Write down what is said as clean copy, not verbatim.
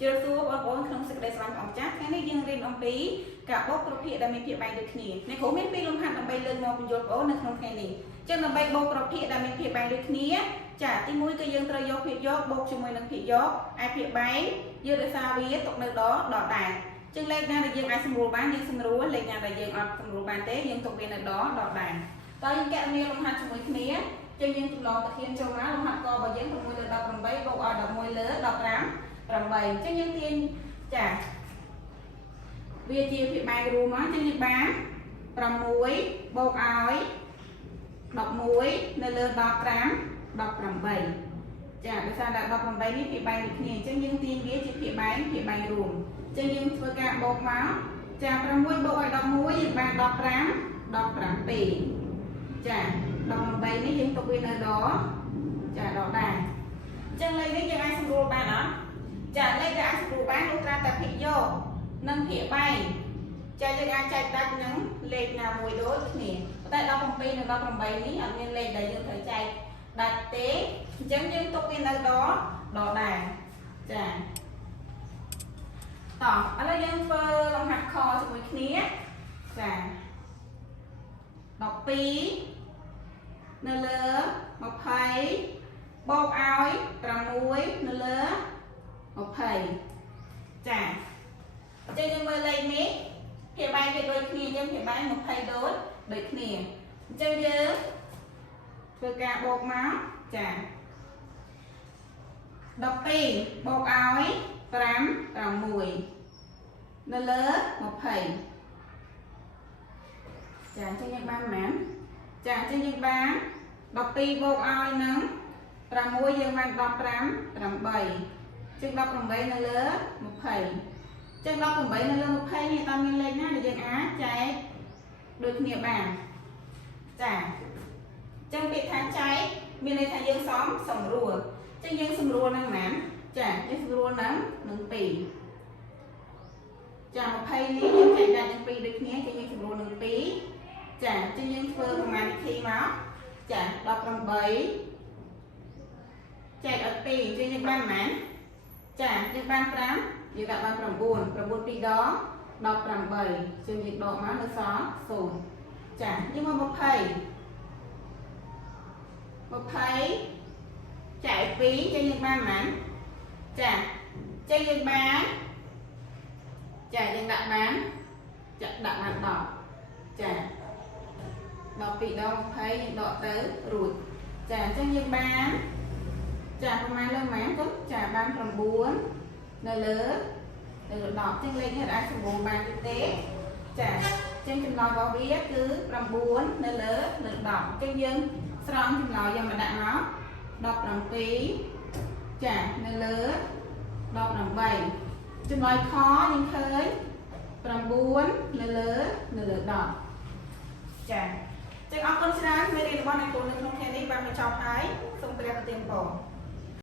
ជឿសួរបងប្អូនក្នុងសេចក្តីស្រឡាញ់របស់ម្ចាស់ថ្ងៃនេះយើងរៀនអំពីការបូកប្រភេទដែលមានភាពបែងដូចគ្នាអ្នកគ្រូមានពីរលំហាត់ដើម្បីលើកមកបញ្យល់បងប្អូននៅក្នុងថ្ងៃនេះចឹងដើម្បីបូកប្រភេទដែលមានភាពបែងដូចគ្នាចាទី1គឺយើងត្រូវយកភាពយកបូកជាមួយនឹងភាពយកឯភាពបែងយើងរក្សាវាទុកនៅដដែលចឹងលេខណាដែលយើងអាចសម្រួលបានយើងសម្រួលលេខណាដែលយើងអត់សម្រួលបានទេយើងទុកវានៅដដែលតើយើងកណនីលំហាត់ជាមួយគ្នាចឹងយើងចម្លងតាធានចូលមកលំហាត់ករបស់យើង6លើ18បូកឲ្យ11លើ15 8ចឹងយើងទាញចាវាជាភាពបែងរួមមកចឹងយើងបាន6បូកឲ្យ11នៅលើ15 18ចាដោយសារតែ18នេះភាពបែងដូចគ្នាអញ្ចឹងយើងទាញវាជាភាពបែងរួមអញ្ចឹងយើងធ្វើការបូកមកចា6បូកឲ្យ11យើងបាន17ចា18នេះយើងទុកវានៅចាដដែរអញ្ចឹងលេខនេះយើងអាចសម្រួលបានអត់ចាលេខដែលអាចសម្រួលបានលុះត្រាតែភាគយកនិងភាគបែងចាយើងអាចចែកដាច់នឹងលេខណាមួយដូចគ្នាតែ17និង18នេះអត់មានលេខដែលយើងត្រូវចែកដាច់ទេអញ្ចឹងយើងទុកវានៅដដែរចាតោះឥឡូវយើងធ្វើលំហាត់ខជាមួយគ្នាចា12នៅលើ20បូកឲ្យ6នៅលើ20ចាអញ្ចឹងយើងមើលលេខនេះភាពបែងវាដូចគ្នាអញ្ចឹងភាពបែង20ដូចគ្នាអញ្ចឹងយើងធ្វើការបូកមកចា12បូកឲ្យ5 6នៅលើ20ចាអញ្ចឹងយើងបានប៉ុន្មានចាអញ្ចឹងយើងបាន12បូកឲ្យនឹង6យើងបាន15 8ចឹង18នៅលើ20ចឹង18នៅលើ20នេះតើមានលេខណាដែលយើងអាចចែកដូចគ្នាបានចាចឹងពាក្យថាចែកមានន័យថាយើងសម្រួលចឹងយើងសម្រួលនឹងប៉ុន្មានចាយើងសម្រួលនឹង2ចា20នេះយើងចែកដាច់នឹង2ដូចគ្នាចឹងយើងសម្រួលនឹង2ចាចឹងយើងធ្វើប្រមាណវិធីមកចា18ចែកឲ្យ2ចឹងយើងបានប៉ុន្មានចាយើងបាន5យើងដាក់បាន9 2ដង18ចឹងយើងដកមកនៅសល់0ចាយើងមក20ចែក2ចឹងយើងបានប៉ុន្មានចាចឹងយើងបានចាយើងដាក់បានចាដាក់បាន10ចា12ដង20យើងដកទៅរួចចាអញ្ចឹងយើងបានចាប្រមាណលើប៉ុន្មានទៅចាបាន9នៅលើ10ចឹងលេខនេះអាចសម្រួលបានទេចាចឹងចម្លើយរបស់វាគឺ9នៅលើ10ចឹងយើងស្រង់ចម្លើយយកមកដាក់មក17ចានៅលើ18ចម្លើយខយើងឃើញ9នៅលើ10ចាចឹងអរគុណច្រើនមេរៀនរបស់អ្នកគ្រូនៅក្នុងថ្ងៃនេះបានបញ្ចប់ហើយសូមព្រះប្រទានពរ